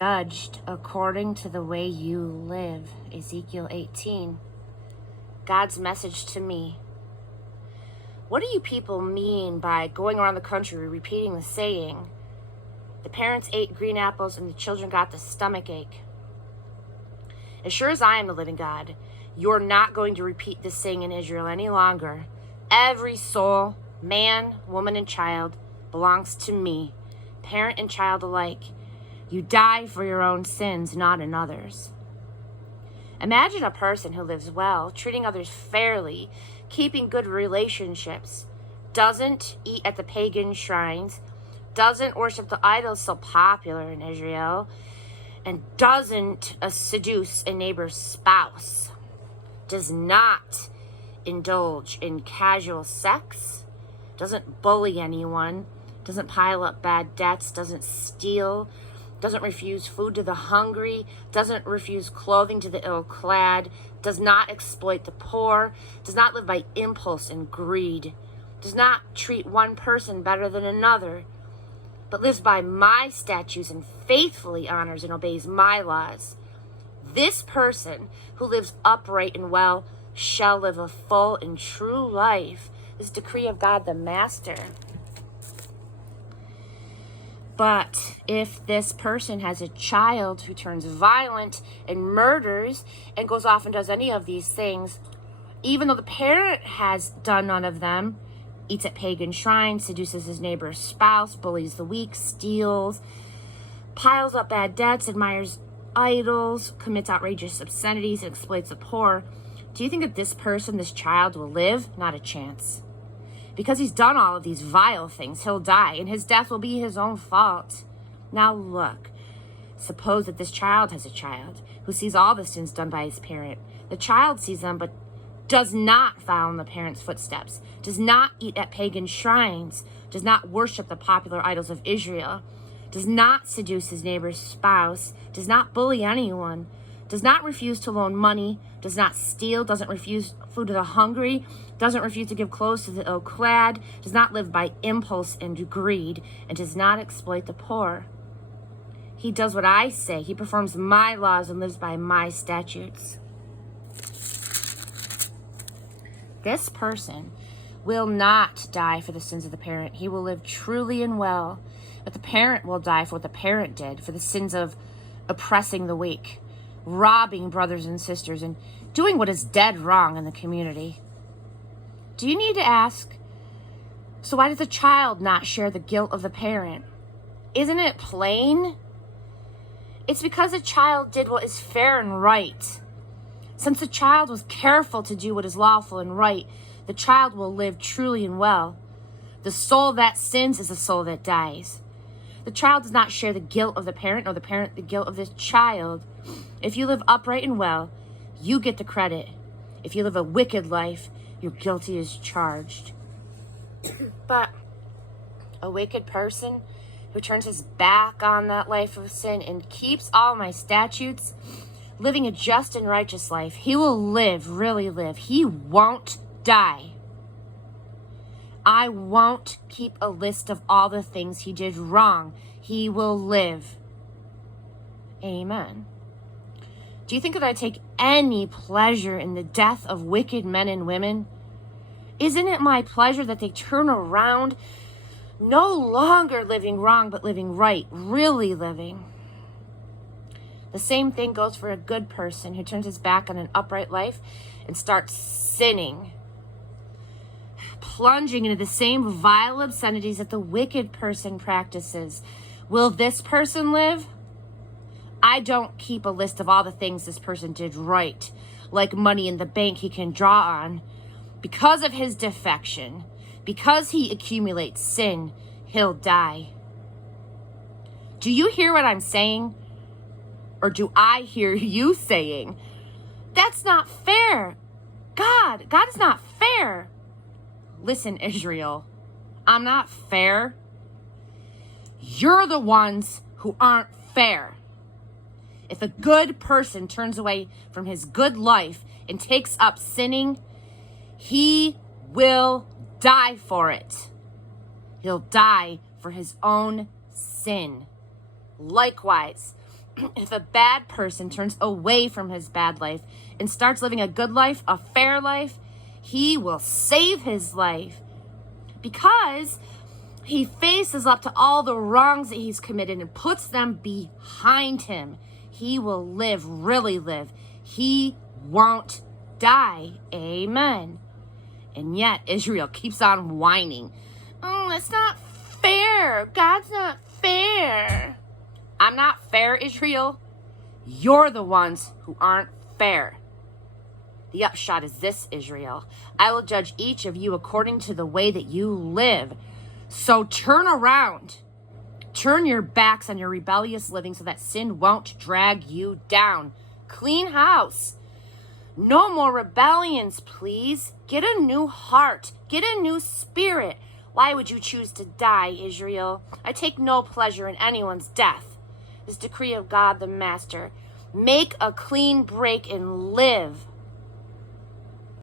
Judged according to the way you live. Ezekiel 18. God's message to me. What do you people mean by going around the country repeating the saying, the parents ate green apples and the children got the stomach ache? As sure as I am the living God, you're not going to repeat this saying in Israel any longer. Every soul, man, woman, and child belongs to me, parent and child alike. You die for your own sins, not another's. Imagine a person who lives well, treating others fairly, keeping good relationships, doesn't eat at the pagan shrines, doesn't worship the idols so popular in Israel, and doesn't seduce a neighbor's spouse, does not indulge in casual sex, doesn't bully anyone, doesn't pile up bad debts, doesn't steal, doesn't refuse food to the hungry, doesn't refuse clothing to the ill-clad, does not exploit the poor, does not live by impulse and greed, does not treat one person better than another, but lives by my statutes and faithfully honors and obeys my laws. This person who lives upright and well shall live a full and true life. This decree of God the Master. But if this person has a child who turns violent and murders and goes off and does any of these things, even though the parent has done none of them, eats at pagan shrines, seduces his neighbor's spouse, bullies the weak, steals, piles up bad debts, admires idols, commits outrageous obscenities, and exploits the poor, do you think that this person, this child, will live? Not a chance. Because he's done all of these vile things, he'll die, and his death will be his own fault. Now look, suppose that this child has a child who sees all the sins done by his parent. The child sees them, but does not follow in the parent's footsteps, does not eat at pagan shrines, does not worship the popular idols of Israel, does not seduce his neighbor's spouse, does not bully anyone, does not refuse to loan money, does not steal, doesn't refuse food to the hungry, doesn't refuse to give clothes to the ill-clad, does not live by impulse and greed, and does not exploit the poor. He does what I say. He performs my laws and lives by my statutes. This person will not die for the sins of the parent. He will live truly and well. But the parent will die for what the parent did, for the sins of oppressing the weak, robbing brothers and sisters, and doing what is dead wrong in the community. Do you need to ask, so why does the child not share the guilt of the parent? Isn't it plain? It's because the child did what is fair and right. Since the child was careful to do what is lawful and right, the child will live truly and well. The soul that sins is the soul that dies. The child does not share the guilt of the parent, nor the parent the guilt of the child. If you live upright and well, you get the credit. If you live a wicked life, your guilty is charged. But a wicked person who turns his back on that life of sin and keeps all my statutes, living a just and righteous life, he will live, really live. He won't die. I won't keep a list of all the things he did wrong. He will live. Amen. Do you think that I take any pleasure in the death of wicked men and women? Isn't it my pleasure that they turn around, no longer living wrong, but living right, really living? The same thing goes for a good person who turns his back on an upright life and starts sinning, plunging into the same vile obscenities that the wicked person practices. Will this person live? I don't keep a list of all the things this person did right, like money in the bank he can draw on. Because of his defection, because he accumulates sin, he'll die. Do you hear what I'm saying? Or do I hear you saying, that's not fair? God is not fair. Listen, Israel, I'm not fair. You're the ones who aren't fair. If a good person turns away from his good life and takes up sinning, he will die for it. He'll die for his own sin. Likewise, If a bad person turns away from his bad life and starts living a good life, a fair life, he will save his life. Because he faces up to all the wrongs that he's committed and puts them behind him, he will live, really live. He won't die. Amen. And yet Israel keeps on whining. Oh, it's not fair. God's not fair. I'm not fair, Israel. You're the ones who aren't fair. The upshot is this, Israel. I will judge each of you according to the way that you live. So turn around. Turn your backs on your rebellious living so that sin won't drag you down. Clean house. No more rebellions, please. Get a new heart. Get a new spirit. Why would you choose to die, Israel? I take no pleasure in anyone's death. This decree of God the Master. Make a clean break and live.